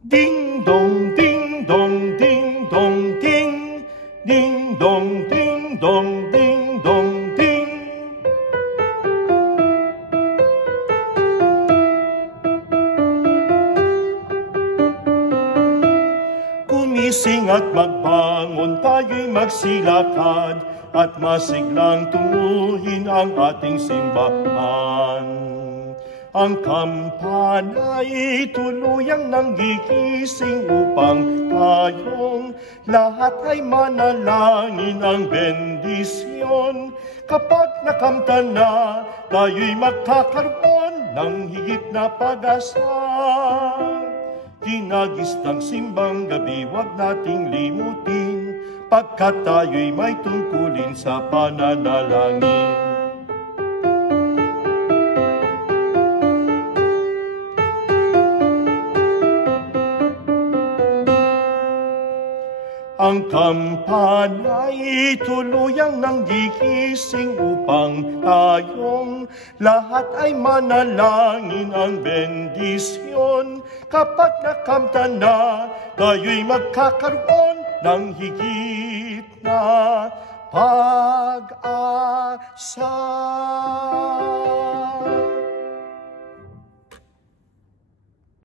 Ding dong, ding dong, ding dong, ding. Ding dong, ding dong, ding dong, ding. Gumising at magbangon, tayo'y magsilakad at masiglang tunguhin ang ating simbahan. Ang kampana'y tuluyang nanggigising upang tayong lahat ay manalangin ang bendisyon. Kapag nakamtan na, tayo'y magkakaroon ng higit na pag-asa. Ginagistang simbang gabi, huwag nating limutin, pagkat tayo'y may tungkulin sa pananalangin. Ang kampana'y tuluyang nanggigising upang tayong lahat ay manalangin ang bendisyon. Kapag nakamtan na, tayo'y magkakaroon ng higit na pag-asa.